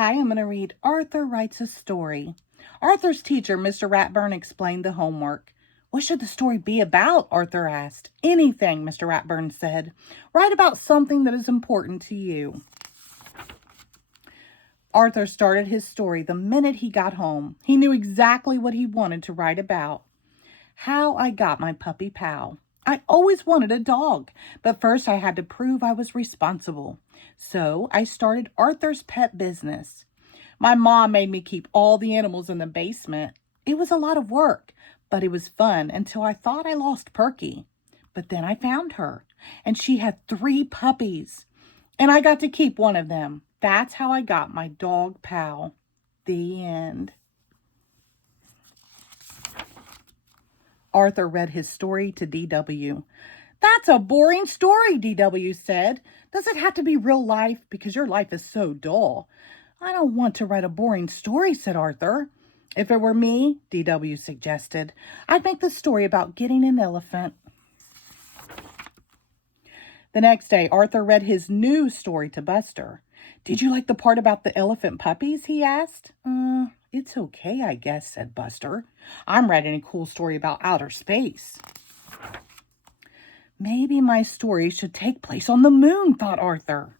Hi, I'm going to read Arthur Writes a Story. Arthur's teacher, Mr. Ratburn, explained the homework. What should the story be about? Arthur asked. Anything, Mr. Ratburn said. Write about something that is important to you. Arthur started his story the minute he got home. He knew exactly what he wanted to write about. How I got my puppy pal. I always wanted a dog, but first I had to prove I was responsible. So I started Arthur's pet business. My mom made me keep all the animals in the basement. It was a lot of work, but it was fun until I thought I lost Perky. But then I found her, and she had 3 puppies, and I got to keep one of them. That's how I got my dog pal. The end. Arthur read his story to D.W. That's a boring story, D.W. said. Does it have to be real life? Because your life is so dull. I don't want to write a boring story, said Arthur. If it were me, D.W. suggested, I'd make the story about getting an elephant. The next day, Arthur read his new story to Buster. Did you like the part about the elephant puppies? He asked. It's okay, I guess, said Buster. I'm writing a cool story about outer space. Maybe my story should take place on the moon, thought Arthur.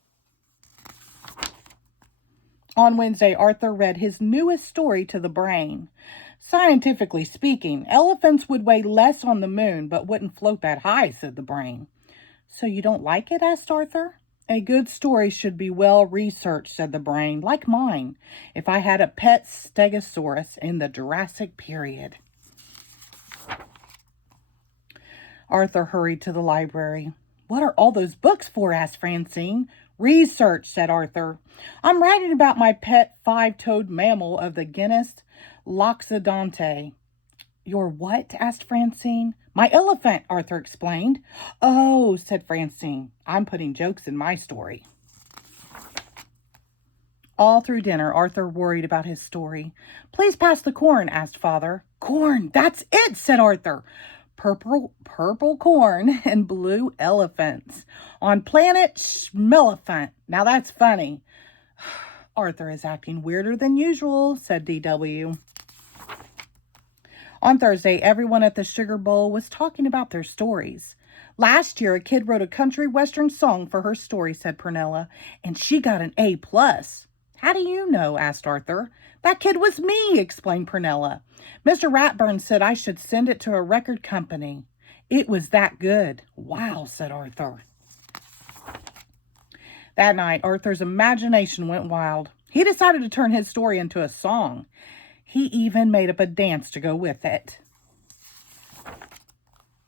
On Wednesday, Arthur read his newest story to the brain. Scientifically speaking, elephants would weigh less on the moon, but wouldn't float that high, said the brain. So you don't like it? Asked Arthur. A good story should be well researched, said the brain, like mine, if I had a pet stegosaurus in the Jurassic period. Arthur hurried to the library. What are all those books for? Asked Francine. Research, said Arthur. I'm writing about my pet 5-toed mammal of the genus Loxodonte. Your what? Asked Francine. My elephant, Arthur explained. Oh, said Francine. I'm putting jokes in my story. All through dinner, Arthur worried about his story. Please pass the corn, asked Father. Corn, that's it, said Arthur. Purple corn and blue elephants on planet Schmelephant. Now that's funny. Arthur is acting weirder than usual, said D.W. On Thursday, everyone at the Sugar Bowl was talking about their stories. Last year, a kid wrote a country western song for her story, said Pernilla, and she got an A+. How do you know? Asked Arthur. That kid was me, explained Pernilla. Mr. Ratburn said I should send it to a record company. It was that good. Wow, said Arthur. That night, Arthur's imagination went wild. He decided to turn his story into a song. He even made up a dance to go with it.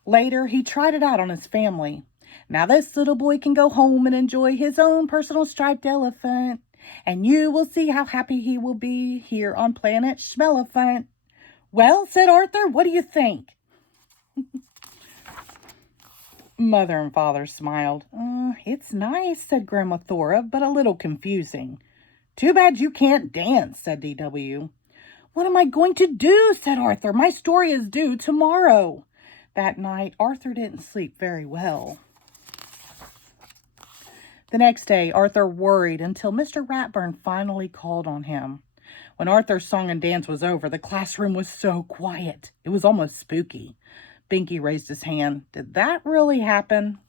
Later, he tried it out on his family. Now this little boy can go home and enjoy his own personal striped elephant. And you will see how happy he will be here on planet Schmelephant. Well, said Arthur, what do you think? Mother and Father smiled. It's nice, said Grandma Thora, but a little confusing. Too bad you can't dance, said D.W. What am I going to do? Said Arthur. My story is due tomorrow. That night, Arthur didn't sleep very well. The next day, Arthur worried until Mr. Ratburn finally called on him. When Arthur's song and dance was over, the classroom was so quiet. It was almost spooky. Binky raised his hand. Did that really happen?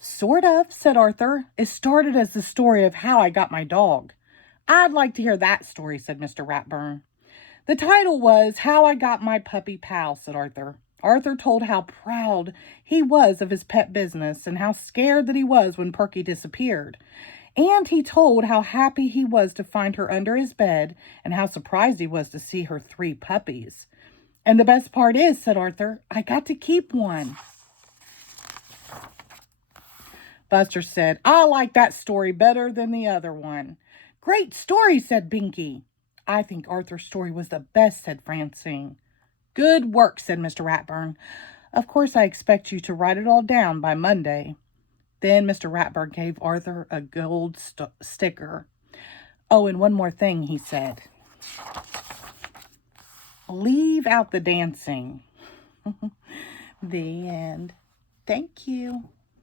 Sort of, said Arthur. It started as the story of how I got my dog. I'd like to hear that story, said Mr. Ratburn. The title was How I Got My Puppy Pal, said Arthur. Arthur told how proud he was of his pet business and how scared that he was when Perky disappeared. And he told how happy he was to find her under his bed and how surprised he was to see her 3 puppies. And the best part is, said Arthur, I got to keep one. Buster said, I like that story better than the other one. Great story, said Binky. I think Arthur's story was the best, said Francine. Good work, said Mr. Ratburn. Of course, I expect you to write it all down by Monday. Then Mr. Ratburn gave Arthur a gold sticker. Oh, and one more thing, he said. Leave out the dancing. The end. Thank you.